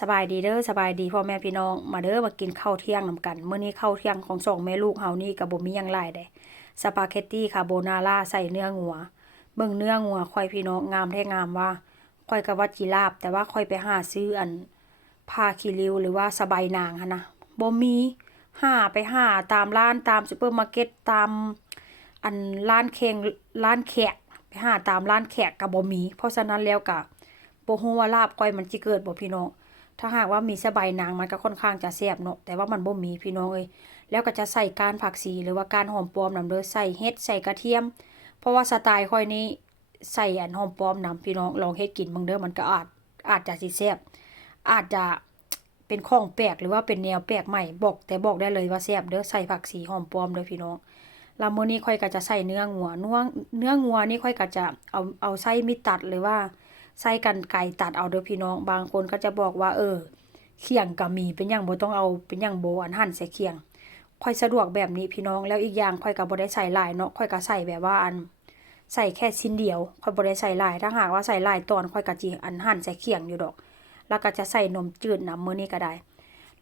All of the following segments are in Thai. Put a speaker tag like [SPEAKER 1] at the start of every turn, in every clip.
[SPEAKER 1] สบายดีเด้อสบายดีพ่อแม่พี่น้องมาเด้อมากินข้าวเที่ยงนำกันเมื้อนี้ข้าวเที่ยงของสองแม่ลูกเฮานี่ก็บ่มียังหลายเด้สปาเกตตี้คาโบนาร่าใส่เนื้องัวเบิ่งเนื้องัวค่อยพี่น้องงามแท้งามว่าค่อยก็ว่าจิลาบ แต่ว่าค่อยไปหาซื้ออันผ้าคีริวหรือว่าสบายนางหั่นนะบ่มีหาไปหาตามร้านตามซุปเปอร์มาร์เก็ตตาม อันร้านเคงร้านแขกไปหาตามร้านแขกก็บ่มี เพราะฉะนั้นแล้วก็บ่ฮู้ว่าลาบก้อยมันสิเกิดบ่พี่น้อง ถ้าหากว่ามีสบายนางมันก็ค่อนข้างจะแซ่บเนาะแต่ว่ามันบ่มีพี่น้องเอ้ยแล้วก็จะใส่การผักชีหรือว่าการหอมปลอมนำเด้อใส่เฮ็ดใส่กระเทียม เพราะว่าสไตล์ค่อยนี้ใส่อันหอมปลอมนำพี่น้องลองเฮ็ดกินบิ่งเด้อมันก็อาจอาจจะสิแซ่บอาจจะเป็นของแปลกหรือว่าเป็นแนวแปลกใหม่บอก แต่บอกได้เลยว่าแซ่บเด้อใส่ผักชีหอมปลอมเด้อพี่น้องล้วมื้อนี้ค่อยก็จะใส่เนื้องัวเนื้อเนื้องัวนี่ค่อยก็จะเอาเอาไส้มีตัดหรือว่า ไส้กันไก่ตัดเอาเด้อพี่น้อง บางคนก็จะบอกว่า เออ เขียงก็มีเป็นหยังบ่ต้องเอาเป็นหยังโบอันหั่นใส่เขียงค่อยสะดวกแบบนี้พี่น้องแล้วอีกอย่างค่อยก็บ่ได้ใส่หลายเนาะค่อยก็ใส่แบบว่าอันใส่แค่ชิ้นเดียวค่อยบ่ได้ใส่หลาย ถ้าหากว่าใส่หลายตอนค่อยก็จิอันหั่นใส่เขียงอยู่ดอก แล้วก็จะใส่นมจืดนํมื้อนี้ก็ได้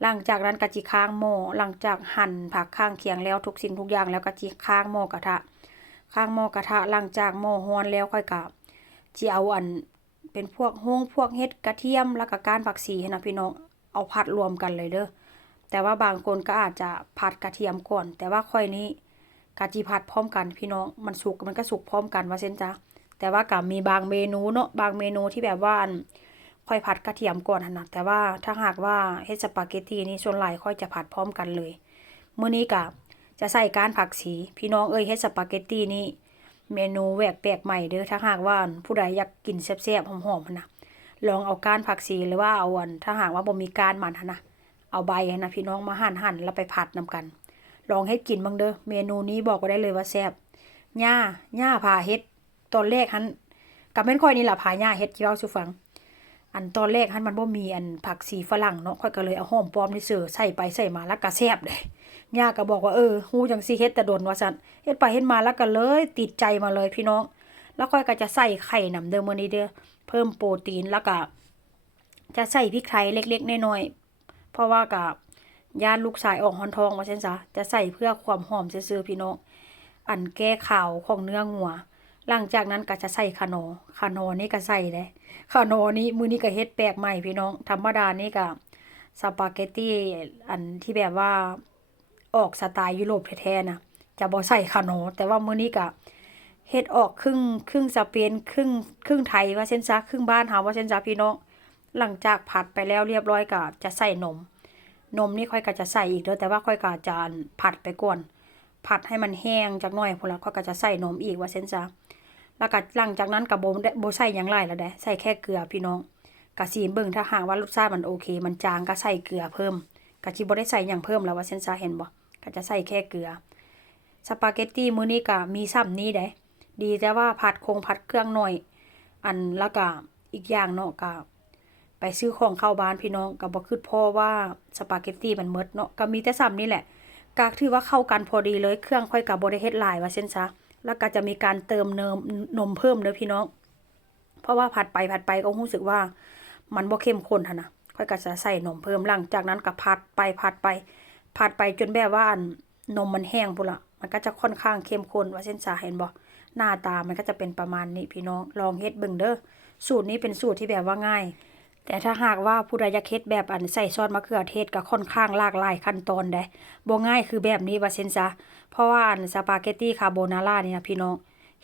[SPEAKER 1] หลังจากนั้นก็จิค้างหม้อหลังจากหั่นผักข้างเคียงแล้วทุกสิ่งทุกอย่างแล้วก็จิค้างหม้อกระทะ ข้างหม้อกระทะหลังจากหม้อร้อนแล้วค่อยก็จิเอาอัน เป็นพวกฮงพวกเฮ็ดกระเทียมแล้วก็กานผักชีให้นะพี่น้องเอาผัดรวมกันเลยเด้อแต่ว่าบางคนก็อาจจะผัดกระเทียมก่อน แต่ว่าค่อยนี้กะจิผัดพร้อมกันพี่น้องมันสุกมันก็สุกพร้อมกันว่าเส้นจ้ะแต่ว่าก็มีบางเมนูเนาะบางเมนูที่แบบว่าค่อยผัดกระเทียมก่อนนะแต่ว่าถ้าหากว่าเฮ็ดสปาเกตตีนี่ส่วนหลายค่อยจะผัดพร้อมกันเลยมื้อนี้ก็จะใส่กานผักชีพี่น้องเอ้ยเฮ็ดสปาเกตตีนี่ เมนูแหวกแปลกใหม่เด้อถ้าหากว่าผู้ใดอยากกินแซ่บๆหอมๆนะลองเอาก้านผักชีหรือว่าเอาอันถ้าหากว่าบ่มีก้านมันหั่นะเอาใบนะพี่น้องมาหั่นหั่นแล้วไปผัดนํกัน ลองเฮ็ดกินบ้างเด้อเมนูนี้บอกไว้ได้เลยว่าแซ่บหญ้าหญ้าพาเฮ็ดตอนแรกหันกับแม่นค่อยนี่ล่ะพาหญ้าเฮ็ดที่เราสู่ฟัง อันตอนแรกหันมันบ่มีอันผักชีฝรั่งเนาะค่อยก็เลยเอาหอมปลอมนี่เสือใส่ไปใส่มาแล้วก็แซ่บเด้ย่าก็บอกว่าเออฮู้จังสิเฮ็ดแต่โดนว่าซั่นเฮ็ดไปเฮ็ดมาแล้วก็เลย ติดใจมาเลยพี่น้อง แล้วค่อยก็จะใส่ไข่นำเด้อมื้อนี้เด้อเพิ่มโปรตีนแล้วก็จะใส่พริกไทยเล็กๆน้อยๆเพราะว่าก็ย่านลูกชายออกฮอนทองว่าซั่นซะจะใส่เพื่อความหอมซื่อๆพี่น้องอันแก้ข่าวของเนื้องัว หลังจากนั้นก็จะใส่คานอคานอนี่ก็ใส่เด้คานอนี้มื้อนี้ก็เฮ็ดแปลกใหม่พี่น้อง ธรรมดานี่ก็สปาเกตตี้อันที่แบบว่าออกสไตล์ยุโรปแท้ๆนะจะบ่ใส่คานอแต่ว่ามื้อนี้ก็เฮ็ดออกครึ่งครึ่งสเปนครึ่งครึ่งไทยว่าเช่นซะครึ่งบ้านเฮาว่าเช่นซะพี่น้อง หลังจากผัดไปแล้วเรียบร้อยก็จะใส่นม นมนี่ค่อยก็จะใส่อีกเด้อแต่ว่าค่อยก็จะผัดไปก่อนผัดให้มันแห้งจักหน่อยพุ่นละค่อยก็จะใส่นมอีกว่าเช่นซะ แล้วก็หลังจากนั้นก็บ่ได้บ่ใส่ยังหลายแล้วเด้ใส่แค่เกลือพี่น้องก็สิเบิ่งถ้าหากว่ารสชาติมันโอเค มันจางก็ใส่เกลือเพิ่มก็สิบ่ได้ใส่หยังเพิ่มแล้วว่าเช่นซะเห็นบ่ก็จะใส่แค่เกลือสปาเกตตี้มื้อนี้ก็มีซ้ำนี้เด้ดีแต่ว่าผัดคงผัดเครื่องหน่อย อันแล้วก็อีกอย่างเนาะก็ไปซื้อของเข้าบ้านพี่น้องก็บ่คิดพ่อว่าสปาเกตตี้มันหมดเนาะก็มีแต่ซ้ำนี่แหละกากถือว่าเข้ากันพอดีเลยเครื่องค่อยกับบริเฮ็ดหลายว่าเช่นซะ แล้วก็จะมีการเติมเนมนมเพิ่มเด้อพี่น้อง เพราะว่าผัดไปผัดไปก็รู้สึกว่ามันบ่เข้มข้นนะค่อยก็จะใส่นมเพิ่มหลังจากนั้นก็ผัดไปผัดไปผัดไปจนแบบว่านมมันแห้งพุ่นละมันก็จะค่อนข้างเข้มข้นว่าเช่นซะเห็นบ่หน้าตามันก็จะเป็นประมาณนี้พี่น้องลองเฮ็ดเบิ่งเด้อสูตรนี้เป็นสูตรที่แบบว่าง่าย แต่ถ้าหากว่าผู้ใดอยากเฮ็ดแบบอันใส่ซอสมะเขือเทศก็ค่อนข้างหลากหลายขั้นตอนเด้บ่ง่ายคือแบบนี้ว่าเชนซะเพราะว่าอันสปาเกตตี้คาโบนาร่านี่นะพี่น้อง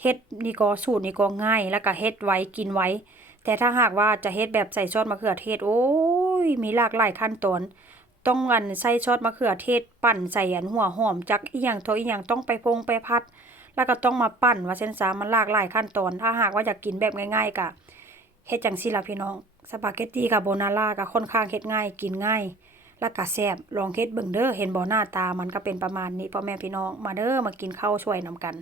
[SPEAKER 1] เฮ็ดนี่ก็สูตรนี่ก็ง่าย แล้วก็เฮ็ดไว้กินไว้ แต่ถ้าหากว่าจะเฮ็ดแบบใส่ซอสมะเขือเทศ โอ้ยมีหลากหลายขั้นตอนต้องอันใส่ซอสมะเขือเทศ ปั่นใส่อันหัวหอมจักอีหยังโทอีหยังต้องไปพงไปพัด แล้วก็ต้องมาปั่นว่าเส้นซามันหลากหลายขั้นตอน ถ้าหากว่าอยากกินแบบง่ายๆก็เฮ็ดจังซี่ล่ะพี่น้อง สปาเกตตี้กับโบนาร่าก็ค่อนข้างเฮ็ดง่าย กินง่าย แล้วก็แซ่บลองเฮ็ดเบิ่งเด้อเห็นบ่หน้าตามันก็เป็นประมาณนี้พ่อแม่พี่น้องมาเด้อมากินข้าวช่วยนำกัน